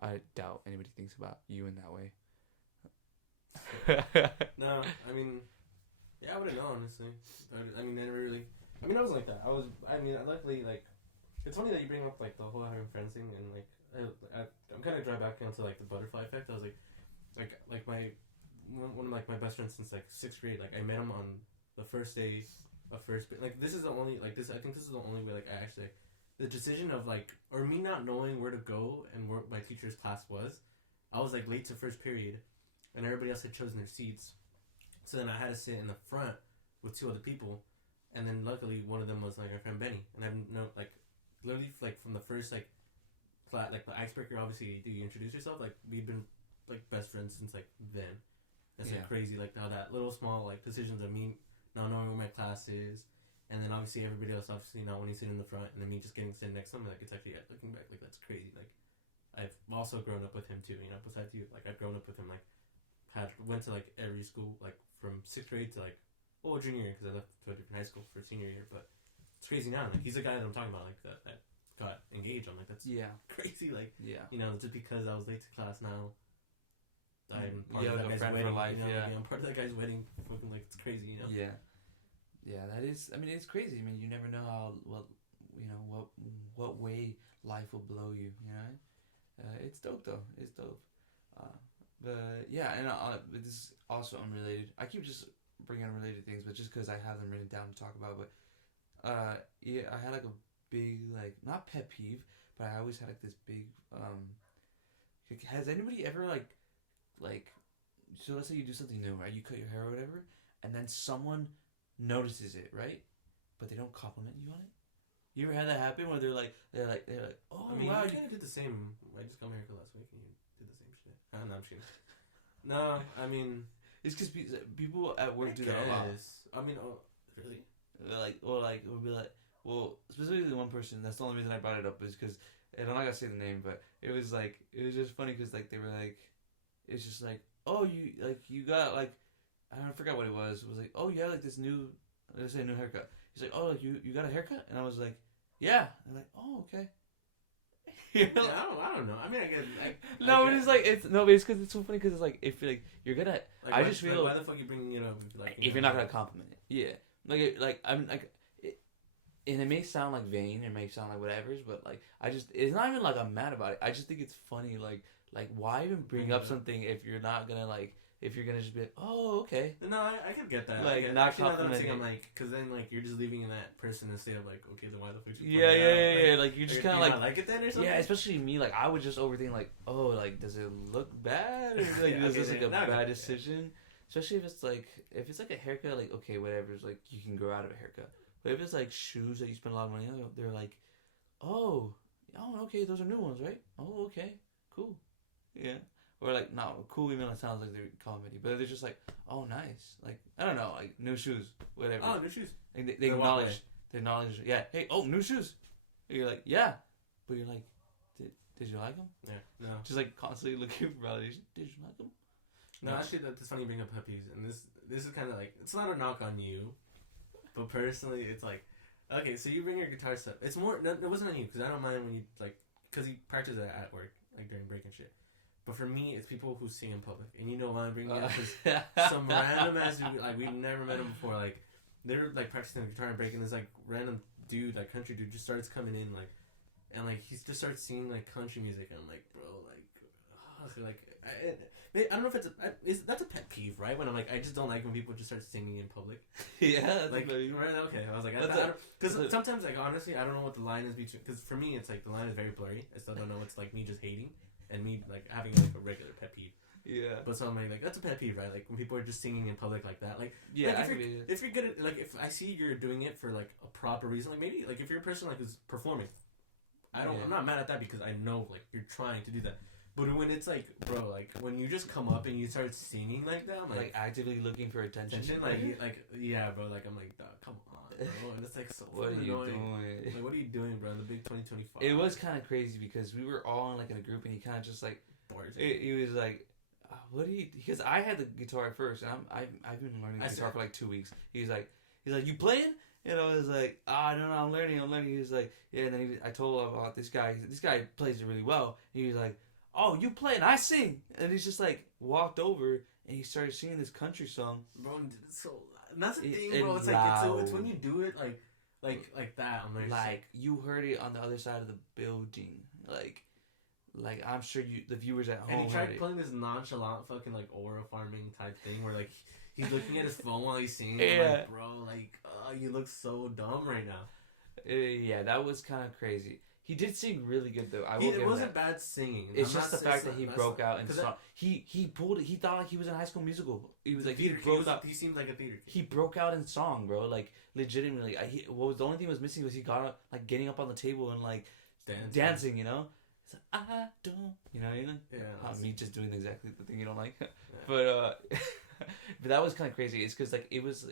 I doubt anybody thinks about you in that way. No, I mean, yeah, I wouldn't know, honestly. I mean, I never really. I mean, I was like that. Luckily, like, it's funny that you bring up like the whole having friends thing, and like, I'm kind of drawn back into like the butterfly effect. I was like my one of like my best friends since like 6th grade. Like, I met him on the first day of first. Like, this is the only like this. I think this is the only way like I actually the decision of like or me not knowing where to go and where my teacher's class was. I was like late to first period, and everybody else had chosen their seats. So then I had to sit in the front with 2 other people, and then luckily one of them was like our friend Benny, and I've no like literally like from the first like class, like the icebreaker. Obviously, do you introduce yourself? Like, we've been like best friends since like then. It's like crazy, like how that little small like decisions of me not knowing where my class is, and then obviously everybody else obviously not wanting to sit in the front, and then me just getting sitting next to him. Like, it's actually looking back, like, that's crazy. Like, I've also grown up with him too. You know, besides you, like, I've grown up with him. Like, went to like every school, like from 6th grade to like junior year, because I left to a different high school for senior year. But it's crazy now. Like, he's the guy that I'm talking about. Like, that got engaged. I'm like, that's crazy. Like, you know, just because I was late to class now. I'm part of that guy's wedding. Life, you know? I'm part of that guy's wedding. Fucking, like, it's crazy, you know. Yeah, that is. I mean, it's crazy. I mean, you never know what way life will blow you. You know, it's dope though. It's dope. But yeah, and this is also unrelated. I keep just bringing unrelated things, but just because I have them written down to talk about. But yeah, I had like a big like not pet peeve, but I always had like this big Has anybody ever like so let's say you do something new, right? You cut your hair or whatever, and then someone notices it, right? But they don't compliment you on it. You ever had that happen where they're like, oh, I mean, wow, you kind of did the same. I just got my haircut last week, and you did the same shit. No, I'm just kidding. No, I mean, it's because people at work do that a lot. I mean, really? We'll be like, well, specifically one person. That's the only reason I brought it up is because, and I'm not gonna say the name, but it was just funny because like they were like, it's just like, oh, you got like, I forgot what it was. It was like, oh, you have like this new, let's say a new haircut. He's like, oh, like you got a haircut? And I was like, yeah. And like, oh, okay. Yeah, I don't know. I mean, I get like. No, but it's like it's because it's so funny because it's like if you're gonna. Like, I just feel. Why the fuck are you bringing it up? Like, if you're not gonna compliment it, yeah. I'm like, and it may sound like vain, it may sound like whatever's, but like it's not even like I'm mad about it. I just think it's funny, like why even bring up something if you're not gonna like. If you're gonna just be like, oh, okay. No, I can get that. Like, not complimenting. I'm like, because then, like, you're just leaving in that person instead of, like, okay, then why the fuck you Yeah. Like, you're just kind of like... like it then or something? Yeah, especially me. Like, I would just overthink, like, oh, like, does it look bad? Or, like, is this, like, a bad decision? Especially if it's, like a haircut, like, okay, whatever. It's, like, you can grow out of a haircut. But if it's, like, shoes that you spend a lot of money on, they're like, oh, okay, those are new ones, right? Oh, okay, cool. Yeah. Or like, no, cool even it sounds like they're comedy, but they're just like, oh, nice. Like, I don't know, like, new shoes, whatever. Oh, new shoes. Like, they acknowledge, yeah, hey, oh, new shoes. And you're like, yeah. But you're like, did you like them? Yeah, no. Just like constantly looking for validation. Did you like them? No, actually, that's funny you bring up pet peeves, and this is kind of like, it's not a knock on you, but personally, it's like, okay, so you bring your guitar stuff. It's more, no, it wasn't on you, because I don't mind when you, like, because you practice it at work, like, during break and shit. But for me, it's people who sing in public. And you know why I'm bringing it up? Because some random ass dude, like, we've never met him before. Like, they're, like, practicing the guitar and break, and this, like, random dude, like, country dude, just starts coming in, like, and, like, he just starts singing, like, country music. And I'm like, bro, like, I don't know if that's a pet peeve, right? When I'm like, I just don't like when people just start singing in public. Yeah. Like, right? Okay. I was like, because sometimes, like, honestly, I don't know what the line is between, because for me, it's, like, the line is very blurry. I still don't know. It's, like, me just hating. And me, like, having, like, a regular pet peeve. Yeah. But so I'm like, that's a pet peeve, right? Like, when people are just singing in public like that. Like, yeah, like if you're good at, like, if I see you're doing it for, like, a proper reason, like, maybe, like, if you're a person, like, who's performing, I'm not mad at that because I know, like, you're trying to do that. But when it's, like, bro, like, when you just come up and you start singing like that, I'm like actively looking for attention. Yeah, bro, like, I'm like, come on, bro. And it's, like, so what are you annoying. doing? Like, what are you doing, bro, in the big 2025? It was kind of crazy because we were all in, like, in a group, and he kind of just, like, he was like, what do you, because I had the guitar at first, and I've been learning the guitar for, like, 2 weeks. He's like, you playing? And I was like, no, I'm learning. He was like, yeah. And then I told him about this guy. This guy plays it really well. And he was like, oh, you play and I sing. And he's just like walked over and he started singing this country song. Bro, it's so loud. And that's the thing, bro. It's like it's when you do it like that. I'm like you heard it on the other side of the building. Like I'm sure the viewers at home. And he tried playing this nonchalant fucking like aura farming type thing where like he's looking at his phone while he's singing. Yeah. I'm like, bro, like you look so dumb right now. Yeah, that was kind of crazy. He did sing really good though. It wasn't bad singing. It's just the fact that he broke out and song. He pulled it. He thought like he was in High School Musical. He was like he broke out. He seemed like a theater kid. He broke out in song, bro. Like legitimately. What was the only thing was missing was he got up, like getting up on the table and like dancing. You know. It's like, I don't. You know what I mean? Yeah. Me just doing exactly the thing you don't like. Yeah. But but that was kind of crazy. It's because like it was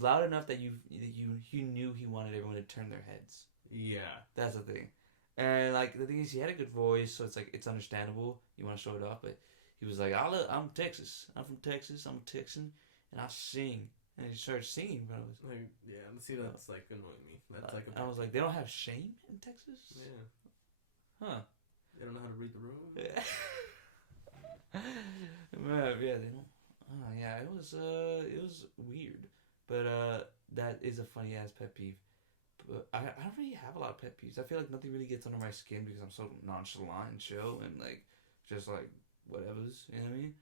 loud enough that you knew he wanted everyone to turn their heads. Yeah. That's the thing. And like the thing is, he had a good voice, so it's like it's understandable. You want to show it off, but he was like, I'm Texas. I'm from Texas. I'm a Texan, and I sing." And he started singing, but I was like, "Yeah, see, that's like annoying me." That's like I was like, "They don't have shame in Texas." Yeah. Huh. They don't know how to read the room. Yeah, they don't. Oh yeah, it was weird, but that is a funny ass pet peeve. But I don't really have a lot of pet peeves. I feel like nothing really gets under my skin because I'm so nonchalant and chill and like just like whatever's, you know what I mean?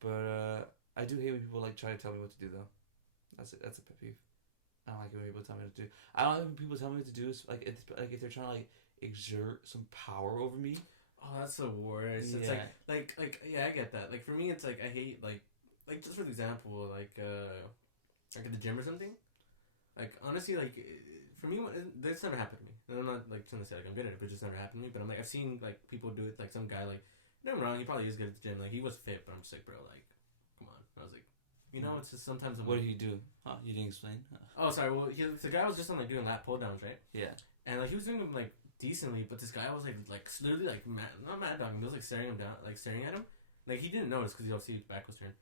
But I do hate when people like try to tell me what to do though. That's a pet peeve. I don't like it when people tell me what to do. I don't like when people tell me what to do. Like if they're trying to like exert some power over me. Oh, that's the worst. Yeah. It's like yeah, I get that. Like for me, it's like I hate like just for example, like at the gym or something. Like honestly, like for me, this never happened to me. And I'm not like trying to say like I'm good at it, but it just never happened to me. But I'm like I've seen like people do it. Like some guy like no, I'm wrong. He probably is good at the gym. Like he was fit, but I'm just like bro, like come on. And I was like, you know, it's just sometimes. What did he do? Oh, you didn't explain. Oh, sorry. Well, the guy was just on like doing lat pull downs, right? Yeah. And like he was doing them like decently, but this guy was like literally like not mad dogging, he was like staring him down, like staring at him. Like he didn't notice because see his back was turned.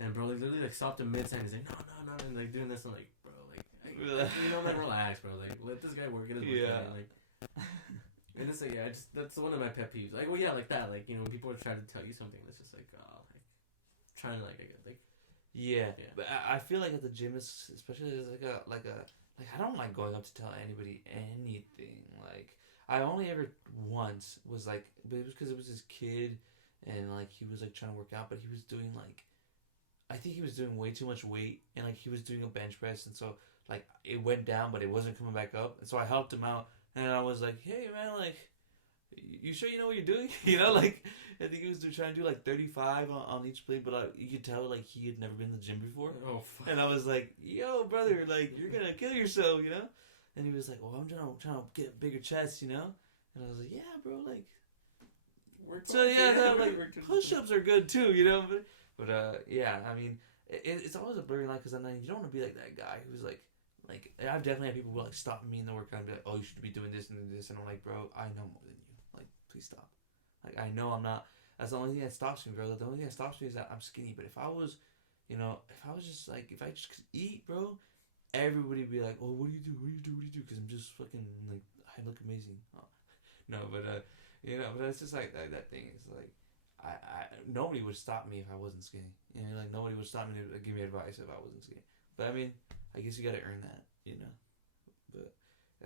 And bro, like literally like stopped him mid sentence. He's like no, and like doing this. I'm like bro, like you know, like relax, bro. Like let this guy work at his workout. Like, and it's like that's one of my pet peeves. Like well yeah, like that. Like you know when people are trying to tell you something, it's just like like trying to like yeah. But I feel like at the gym, especially as like I don't like going up to tell anybody anything. Like I only ever once was like, but it was because it was this kid, and like he was like trying to work out, but he was doing like, I think he was doing way too much weight, and like he was doing a bench press, and so like it went down, but it wasn't coming back up, and so I helped him out, and I was like, hey man, like, you sure you know what you're doing? You know, like I think he was trying to do like 35 on each plate, but you could tell like he had never been to the gym before. Oh, fuck. And I was like, yo brother, like you're gonna kill yourself, you know? And he was like, well, I'm trying to get a bigger chest, you know? And I was like, yeah, bro, like. So yeah, like push-ups are good too, you know. But yeah, I mean, it's always a blurry line because then you don't want to be like that guy who's like I've definitely had people who like stop me in the workout and be like, oh, you should be doing this and this, and I'm like, bro, I know more than you. Like, please stop. Like, I know I'm not. That's the only thing that stops me, bro. The only thing that stops me is that I'm skinny. But if I was, you know, if I just could eat, bro, everybody would be like, oh, what do you do? What do you do? What do you do? Because I'm just fucking like I look amazing. Oh. No, but you know, but it's just like that thing. It's like I nobody would stop me if I wasn't skinny. You know, like nobody would stop me to give me advice if I wasn't skinny. But I mean, I guess you gotta earn that, you know. But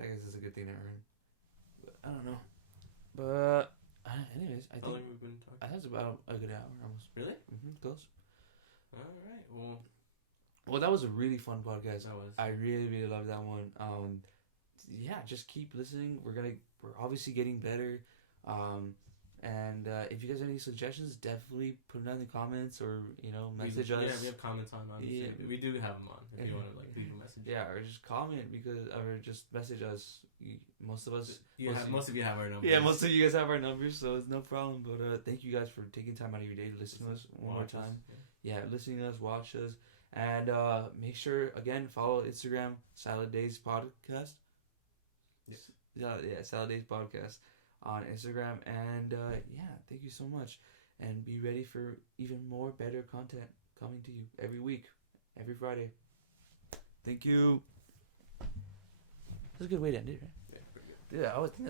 I guess it's a good thing to earn. But I don't know. But anyways, I think we've been talking? I think it's about a good hour almost. Really? Close. All right. Well, that was a really fun podcast. That was. I really, really loved that one. Yeah, just keep listening. We're obviously getting better. And if you guys have any suggestions, definitely put them down in the comments or, you know, message us. Yeah, we have comments on yeah. We do have them on if you want to, like, leave a message. Yeah, or just comment or just message us. Most of us... Most of you have our numbers. Yeah, most of you guys have our numbers, so it's no problem. But thank you guys for taking time out of your day to listen to us one more time. Yeah, listening to us, watch us. And make sure, again, follow Instagram, Salad Days Podcast. Yeah, Salad Days Podcast on Instagram. And yeah, thank you so much. And be ready for even more better content coming to you every week, every Friday. Thank you. That's a good way to end it, right? Yeah, pretty good. Dude, I always think that's